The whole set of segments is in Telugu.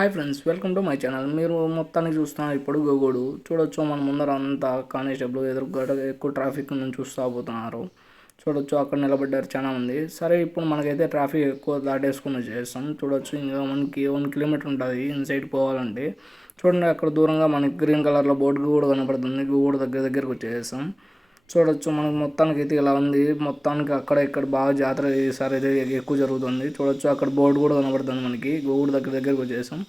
Hi friends welcome to my channel మీరు మొత్తానికి చూస్తున్నారు ఇప్పుడు గోగోడు చూడొచ్చు మన ముందర అంతా కానిస్టేబుల్ ఎదురుగడ ఎక్కువ ట్రాఫిక్ నుంచి చూస్తూ పోతున్నారు. చూడొచ్చు అక్కడ నిలబడ్డారు చాలా మంది. సరే ఇప్పుడు మనకైతే ట్రాఫిక్ ఎక్కువ దాటేసుకుని చేస్తాం. చూడొచ్చు ఇంకా మనకి వన్ కిలోమీటర్ ఉంటుంది ఇన్సైడ్ పోవాలంటే. చూడండి అక్కడ దూరంగా మనకి గ్రీన్ కలర్లో బోర్డు కూడా కనపడుతుంది. గోగోడు దగ్గర దగ్గరకు వచ్చేసాం చూడొచ్చు మనకు మొత్తానికి అయితే ఇలా ఉంది. మొత్తానికి అక్కడ ఇక్కడ బాగా జాతర ఈసారి అయితే ఎక్కువ జరుగుతుంది. చూడొచ్చు అక్కడ బోర్డు కూడా కనబడుతుంది మనకి. గోగుడు దగ్గర దగ్గరకు వచ్చేసాం.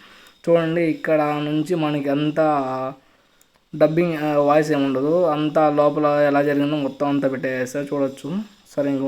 చూడండి ఇక్కడ నుంచి మనకి అంతా డబ్బింగ్ వాయిస్ ఏముండదు. అంతా లోపల ఎలా జరిగిందో మొత్తం అంతా పెట్టేసా చూడొచ్చు. సరే ఇంకా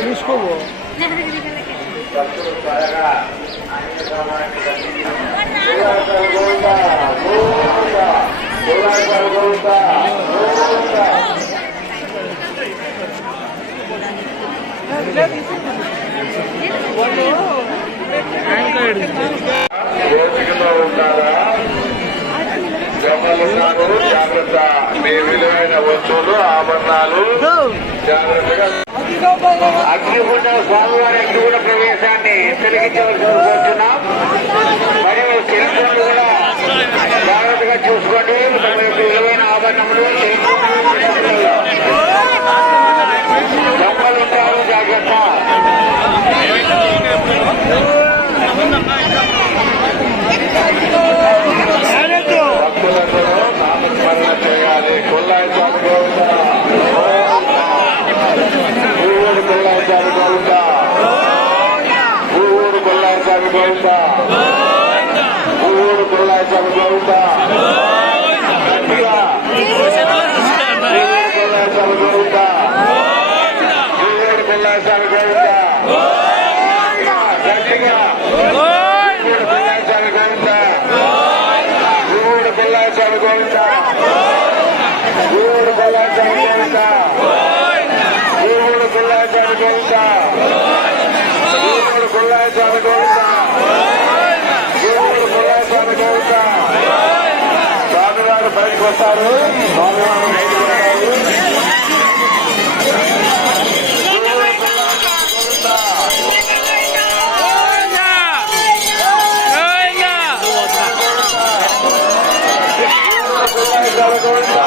చూసుకోవు ఉంటారా జాగ్రత్త. మీ విలువైన వస్తువులు ఆభరణాలు జాగ్రత్తగా అగ్నిగుండ స్వామివారి అగ్నిగుండ ప్రవేశాన్ని తొలగించవలసి కోరుతున్నాం మరియు సెల్ఫోన్లు కూడా జాగ్రత్తగా చూసుకోండి. తమ యొక్క విలువైన ఆభరణములు దొంగలు ఉంటారు జాగ్రత్త. భక్తులందరూ నామస్మరణ చేయాలి కొల్లాయి స్వామి గోవింద ఊరు కొల్లాయి స్వామి గోవింద ఊరు కొల్లాయి స్వామి గోవింద ఊరు కొల్లాయి స్వామి గోవింద గట్టిగా ఊరు కొల్లాయి స్వామి గోవింద ఊరు కొల్లాయి స్వామి గోవింద గట్టిగా ఊరు కొల్లాయి స్వామి గోవింద ఊరు కొల్లాయి స్వామి గోవింద ఊరు కొల్లాయి స్వామి గోవింద ఊరు కొల్లాయి స్వామి గోవింద ఊరు కొల్లాయి స్వామి గోవింద ఊరు కొల్లాయి స్వామి గోవింద స్వామివారు బయటకు వస్తారు. స్వామివారు బయటకు వస్తారు కొల్లాయి స్వామి గోవింద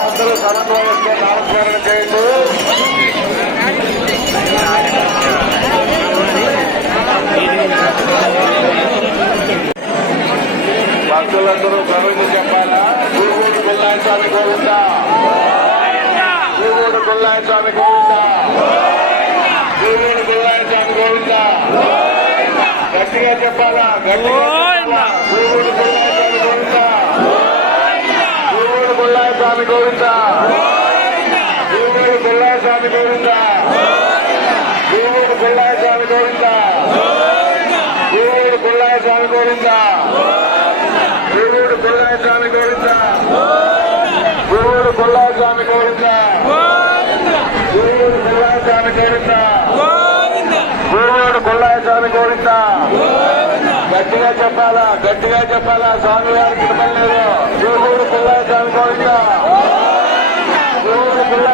అందరూ సమన్వయంతో నామస్మరణ చేయండి భక్తులందరూ ప్రవేశం చెప్పాలా గురువుడు పిల్లాయ స్వామి గోవింద గురువుడు పిల్లాయ స్వామి గోవింద గురువుడు పిల్లాయ స్వామి గోవింద గట్టిగా చెప్పాలా చెప్పాలా? గట్టిగా చెప్పాలా? స్వామి గారి కృపలేదు దేవుడు పిల్ల స్వామి గోవిందా. పిల్లలు పిల్ల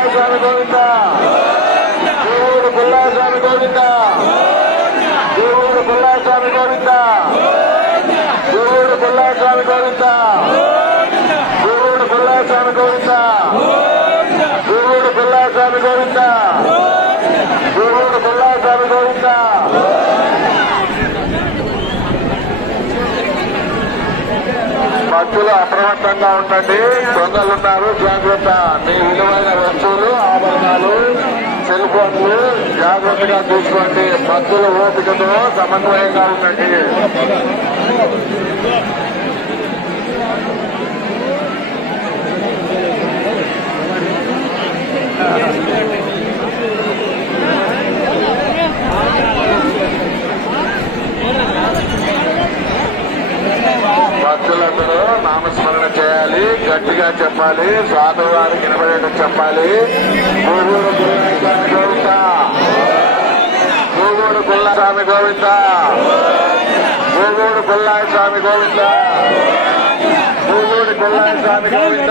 అప్రమత్తంగా ఉండండి. దొంగలున్నారు జాగ్రత్త. మీ విలువైన వస్తువులు ఆభరణాలు సెల్ ఫోన్లు జాగ్రత్తగా చూసుకోండి భక్తుల ఓపికతో సమన్వయంగా ఉండండి. భక్తులందరూ నామస్మరణ చేయాలి గట్టిగా చెప్పాలి సాధువు వారికి వినబడేట చెప్పాలి గోగూరు గుల్లాస్వామి గోవింద. గోగూరు గుల్లాస్వామి గోవింద. గోగూరు గుల్లాస్వామి గోవింద.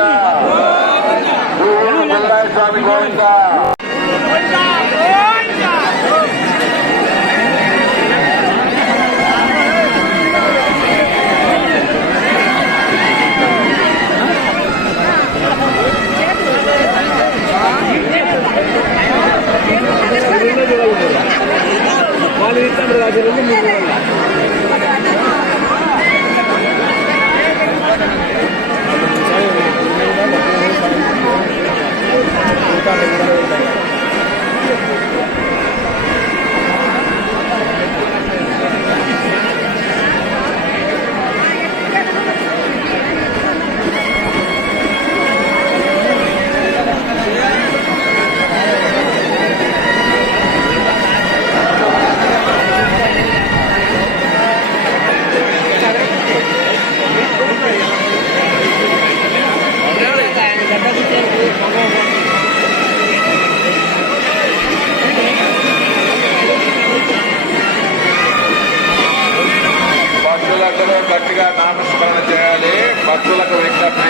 గోగూరు గుల్లాస్వామి స్వామి గోగూరు గోవింద. একটা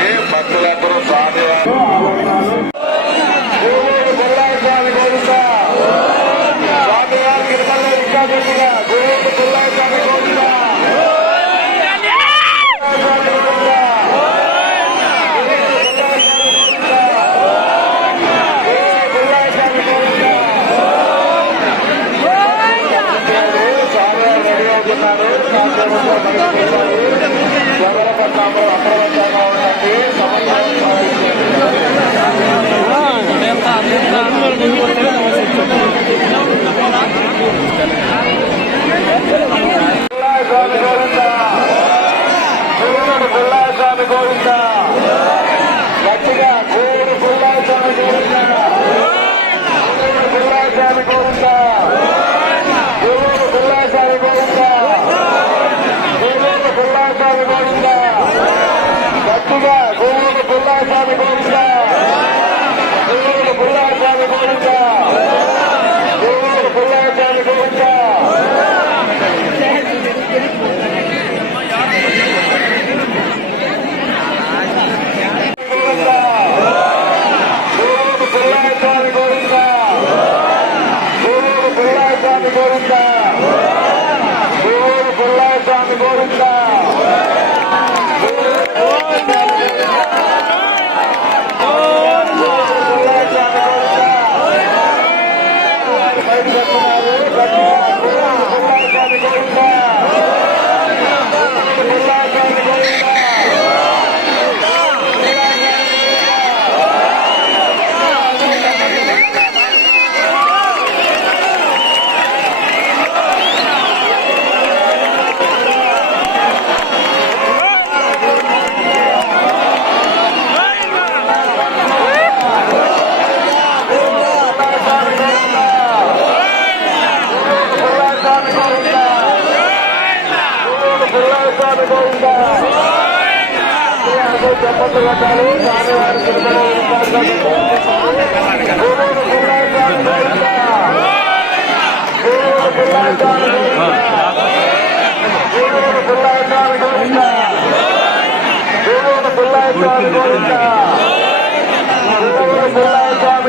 చెంపలు కట్టాలి దాని వారి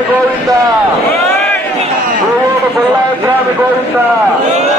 గోవింద గోవింద గోవింద.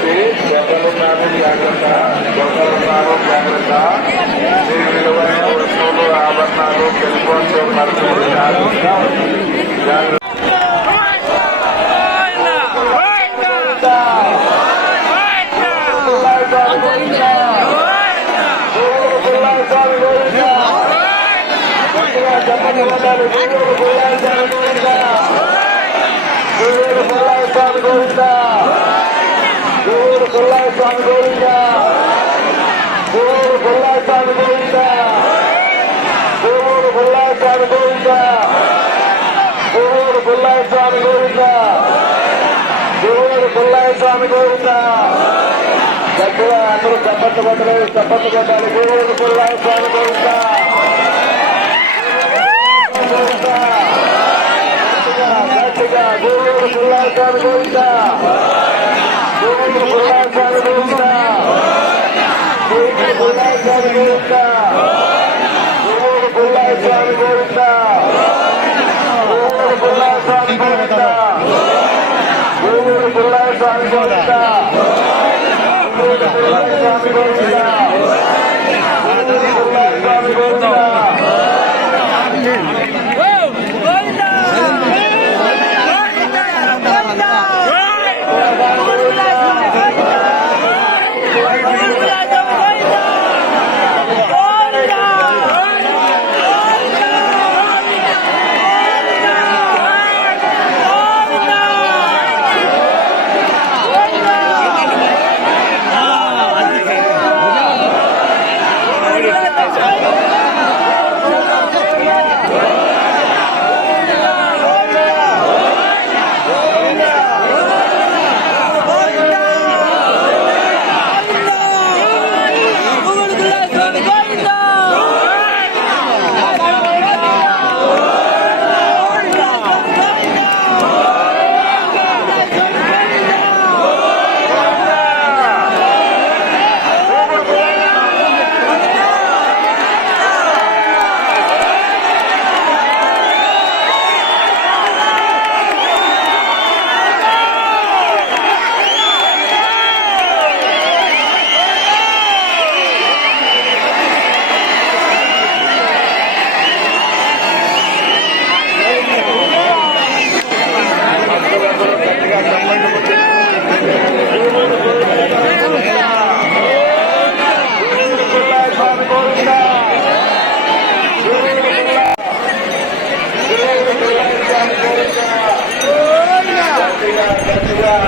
దొంగలున్నారు జాగ్రత్త దొంగలున్నారు జాగ్రత్త మీ విలువైన వస్తువులు ఆభరణాలు టెలిఫోన్ ఖర్చులు జాగ్రత్త. Swami Gurudha. Dakula Andhra Sapata Vatale Sapata Vatale Guru Purvai Swami Gurudha. Gurudev Swami Gurudev